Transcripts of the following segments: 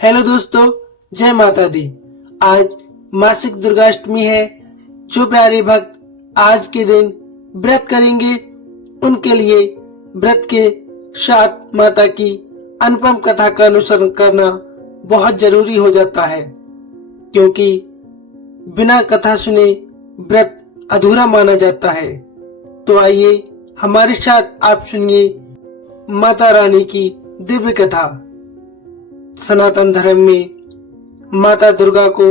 Hello दोस्तों, जय माता दी। आज मासिक दुर्गाष्टमी है। जो प्यारे भक्त आज के दिन व्रत करेंगे उनके लिए व्रत के साथ माता की अनुपम कथा का अनुसरण करना बहुत जरूरी हो जाता है, क्योंकि बिना कथा सुने व्रत अधूरा माना जाता है। तो आइए हमारे साथ आप सुनिए माता रानी की दिव्य कथा। सनातन धर्म में माता दुर्गा को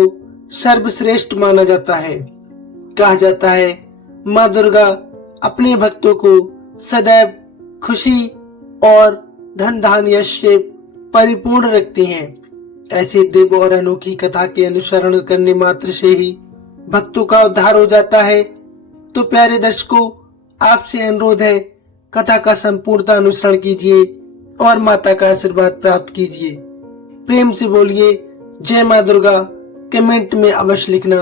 सर्वश्रेष्ठ माना जाता है। कहा जाता है माँ दुर्गा अपने भक्तों को सदैव खुशी और धन धान्य से परिपूर्ण रखती हैं। ऐसे दिव्य और अनोखी कथा के अनुसरण करने मात्र से ही भक्तों का उद्धार हो जाता है। तो प्यारे दर्शकों, आपसे अनुरोध है, कथा का संपूर्णता अनुसरण कीजिए और माता का आशीर्वाद प्राप्त कीजिए। प्रेम से बोलिए जय माँ दुर्गा। कमेंट में अवश्य लिखना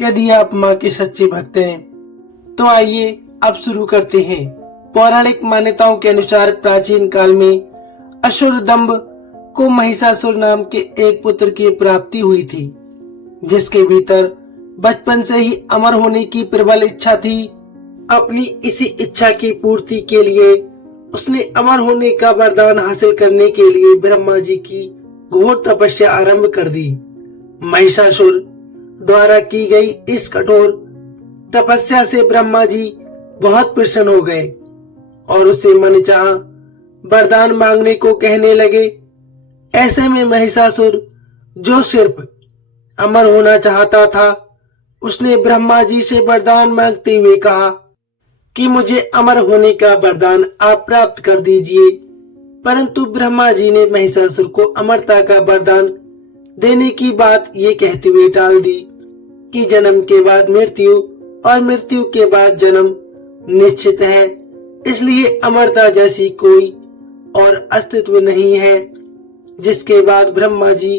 यदि आप माँ के सच्चे भक्त हैं। तो आइए अब शुरू करते हैं। पौराणिक मान्यताओं के अनुसार प्राचीन काल में असुर दंभ को महिषासुर नाम के एक पुत्र की प्राप्ति हुई थी, जिसके भीतर बचपन से ही अमर होने की प्रबल इच्छा थी। अपनी इसी इच्छा की पूर्ति के लिए उसने अमर होने का वरदान हासिल करने के लिए ब्रह्मा जी की घोर तपस्या आरंभ कर दी। महिषासुर द्वारा की गई इस कठोर तपस्या से ब्रह्मा जी बहुत प्रसन्न हो गए और उसे मनचाहा वरदान मांगने को कहने लगे। ऐसे में महिषासुर, जो सिर्फ अमर होना चाहता था, उसने ब्रह्मा जी से वरदान मांगते हुए कहा कि मुझे अमर होने का वरदान आप प्राप्त कर दीजिए। परंतु ब्रह्मा जी ने महिषासुर को अमरता का वरदान देने की बात ये कहते हुए टाल दी कि जन्म के बाद मृत्यु और मृत्यु के बाद जन्म निश्चित है, इसलिए अमरता जैसी कोई और अस्तित्व नहीं है। जिसके बाद ब्रह्मा जी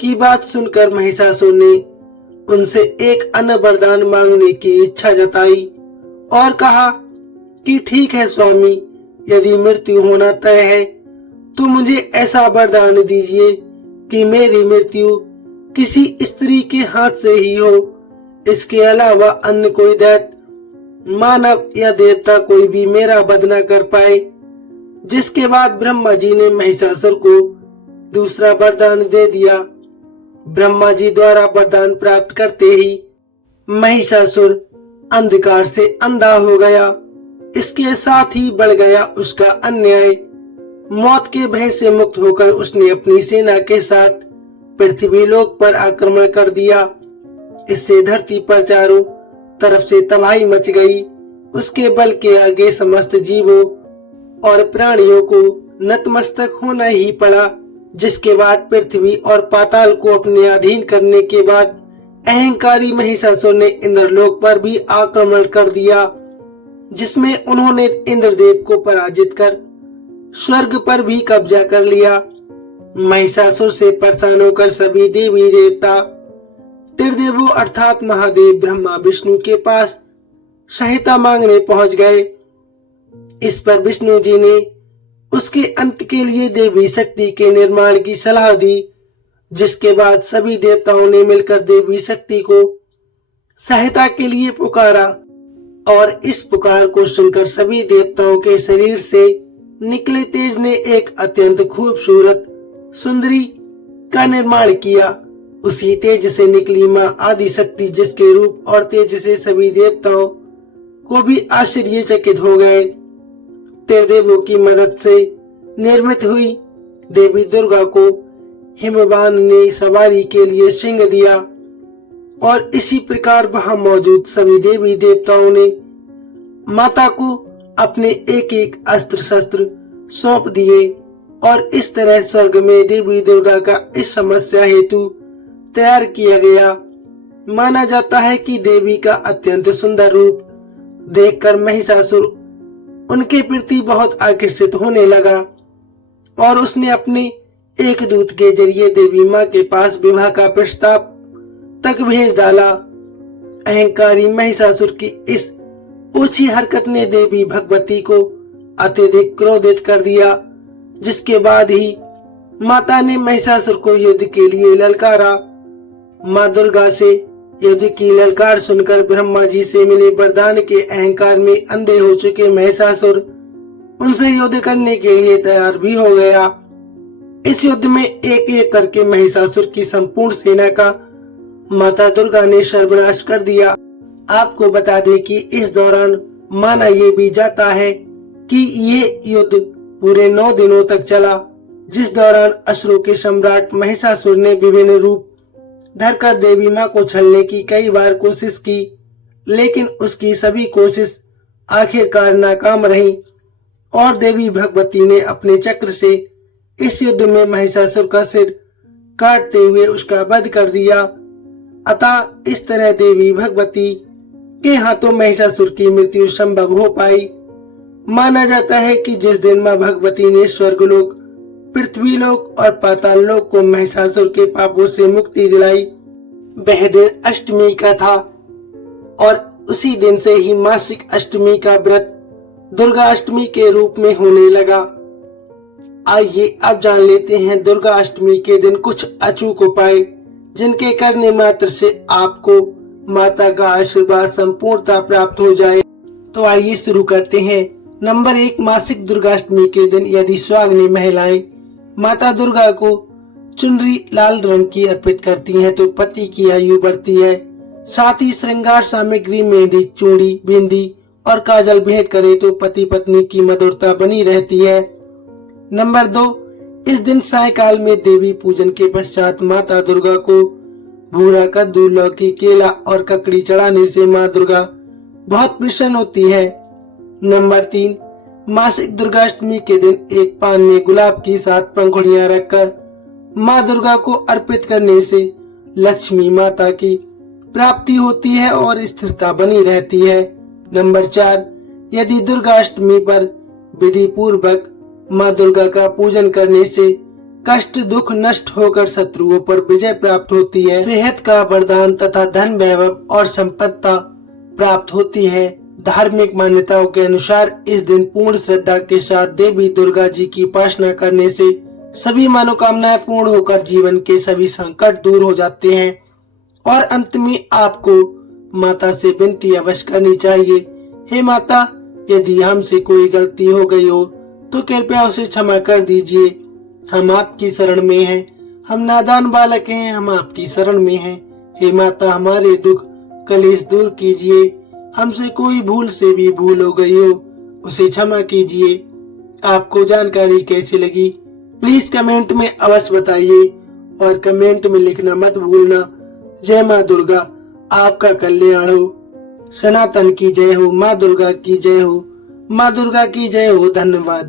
की बात सुनकर महिषासुर ने उनसे एक अन्य वरदान मांगने की इच्छा जताई और कहा कि ठीक है स्वामी, यदि मृत्यु होना तय है तो मुझे ऐसा वरदान दीजिए कि मेरी मृत्यु किसी स्त्री के हाथ से ही हो। इसके अलावा अन्य कोई दैत्य, मानव या देवता कोई भी मेरा वध न कर पाए। जिसके बाद ब्रह्मा जी ने महिषासुर को दूसरा वरदान दे दिया। ब्रह्मा जी द्वारा वरदान प्राप्त करते ही महिषासुर अंधकार से अंधा हो गया। इसके साथ ही बढ़ गया उसका अन्याय। मौत के भय से मुक्त होकर उसने अपनी सेना के साथ पृथ्वी लोक पर आक्रमण कर दिया। इससे धरती पर चारों तरफ से तबाही मच गई। उसके बल के आगे समस्त जीवों और प्राणियों को नतमस्तक होना ही पड़ा। जिसके बाद पृथ्वी और पाताल को अपने अधीन करने के बाद अहंकारी महिषासुर ने इंद्रलोक पर भी आक्रमण कर दिया, जिसमें उन्होंने इंद्रदेव को पराजित कर स्वर्ग पर भी कब्जा कर लिया। महिषासुर से परेशान होकर सभी देवी देवता त्रिदेवों अर्थात महादेव ब्रह्मा विष्णु के पास सहायता मांगने पहुंच गए। इस पर विष्णु जी ने उसके अंत के लिए देवी शक्ति के निर्माण की सलाह दी। जिसके बाद सभी देवताओं ने मिलकर देवी शक्ति को सहायता के लिए पुकारा और इस पुकार को सुनकर सभी देवताओं के शरीर से निकले तेज ने एक अत्यंत खूबसूरत सुंदरी का निर्माण किया। उसी तेज से निकली माँ आदि शक्ति, जिसके रूप और तेज से सभी देवताओं को भी आश्चर्यचकित हो गए। त्रिदेवों की मदद से निर्मित हुई देवी दुर्गा को हिमवान ने सवारी के लिए सिंह दिया और इसी प्रकार वहां मौजूद सभी देवी देवताओं ने माता को अपने एक एक अस्त्र शस्त्र सौंप दिए और इस तरह स्वर्ग में देवी दुर्गा का इस समस्या हेतु तैयार किया गया। माना जाता है कि देवी का अत्यंत सुंदर रूप देखकर महिषासुर उनके प्रति बहुत आकर्षित होने लगा और उसने अपने एक दूत के जरिए देवी माँ के पास विवाह का प्रस्ताव तक भेज डाला। अहंकारी महिषासुर की इस ऊंची हरकत ने देवी भगवती को अत्यधिक क्रोधित कर दिया, जिसके बाद ही माता ने महिषासुर को युद्ध के लिए ललकारा। माँ दुर्गा से युद्ध की ललकार सुनकर ब्रह्मा जी से मिले वरदान के अहंकार में अंधे हो चुके महिषासुर उनसे युद्ध करने के लिए तैयार भी हो गया। इस युद्ध में एक एक करके महिषासुर की संपूर्ण सेना का माता दुर्गा ने सर्वनाश कर दिया। आपको बता दें कि इस दौरान माना ये भी जाता है कि ये युद्ध पूरे 9 दिनों तक चला, जिस दौरान असुरों के सम्राट महिषासुर ने विभिन्न रूप धरकर देवी माँ को छलने की कई बार कोशिश की, लेकिन उसकी सभी कोशिश आखिरकार नाकाम रही और देवी भगवती ने अपने चक्र से इस युद्ध में महिषासुर का सिर काटते हुए उसका वध कर दिया। अतः इस तरह देवी भगवती के हाथों महिषासुर की मृत्यु संभव हो पाई। माना जाता है कि जिस दिन माँ भगवती ने स्वर्गलोक, पृथ्वीलोक और पाताल लोक को महिषासुर के पापों से मुक्ति दिलाई, वह दिन अष्टमी का था और उसी दिन से ही मासिक अष्टमी का व्रत दुर्गा अष्टमी के रूप में होने लगा। आइए अब जान लेते हैं दुर्गा अष्टमी के दिन कुछ अचूक उपाय जिनके करने मात्र से आपको माता का आशीर्वाद संपूर्णता प्राप्त हो जाए। तो आइए शुरू करते हैं। नंबर 1, मासिक दुर्गाष्टमी के दिन यदि सुहागिनी महिलाएं माता दुर्गा को चुनरी लाल रंग की अर्पित करती हैं तो पति की आयु बढ़ती है। साथ ही श्रृंगार सामग्री मेहंदी, चूड़ी, बिंदी और काजल भेंट करे तो पति पत्नी की मधुरता बनी रहती है। नंबर 2, इस दिन सायकाल में देवी पूजन के पश्चात माता दुर्गा को भूरा कद्दू, लौकी, केला और ककड़ी चढ़ाने से माँ दुर्गा बहुत प्रसन्न होती है। नंबर 3, मासिक दुर्गाष्टमी के दिन एक पान में गुलाब की 7 पंखुड़ियां रखकर माँ दुर्गा को अर्पित करने से लक्ष्मी माता की प्राप्ति होती है और स्थिरता बनी रहती है। नंबर 4, यदि दुर्गाष्टमी पर विधि पूर्वक माँ दुर्गा का पूजन करने से कष्ट दुख नष्ट होकर शत्रुओं पर विजय प्राप्त होती है, सेहत का वरदान तथा धन वैभव और संपत्ति प्राप्त होती है। धार्मिक मान्यताओं के अनुसार इस दिन पूर्ण श्रद्धा के साथ देवी दुर्गा जी की उपासना करने से सभी मनोकामनाएं पूर्ण होकर जीवन के सभी संकट दूर हो जाते हैं। और अंत में आपको माता से विनती अवश्य करनी चाहिए, हे माता, यदि हमसे कोई गलती हो गई हो तो कृपया उसे क्षमा कर दीजिए। हम आपकी शरण में हैं, हम नादान बालक हैं, हम आपकी शरण में हैं। हे माता, हमारे दुख कलेश दूर कीजिए। हमसे कोई भूल से भी भूल हो गई हो उसे क्षमा कीजिए। आपको जानकारी कैसी लगी प्लीज कमेंट में अवश्य बताइए और कमेंट में लिखना मत भूलना। जय माँ दुर्गा, आपका कल्याण हो। सनातन की जय हो, माँ दुर्गा की जय हो, माँ दुर्गा की जय हो। धन्यवाद।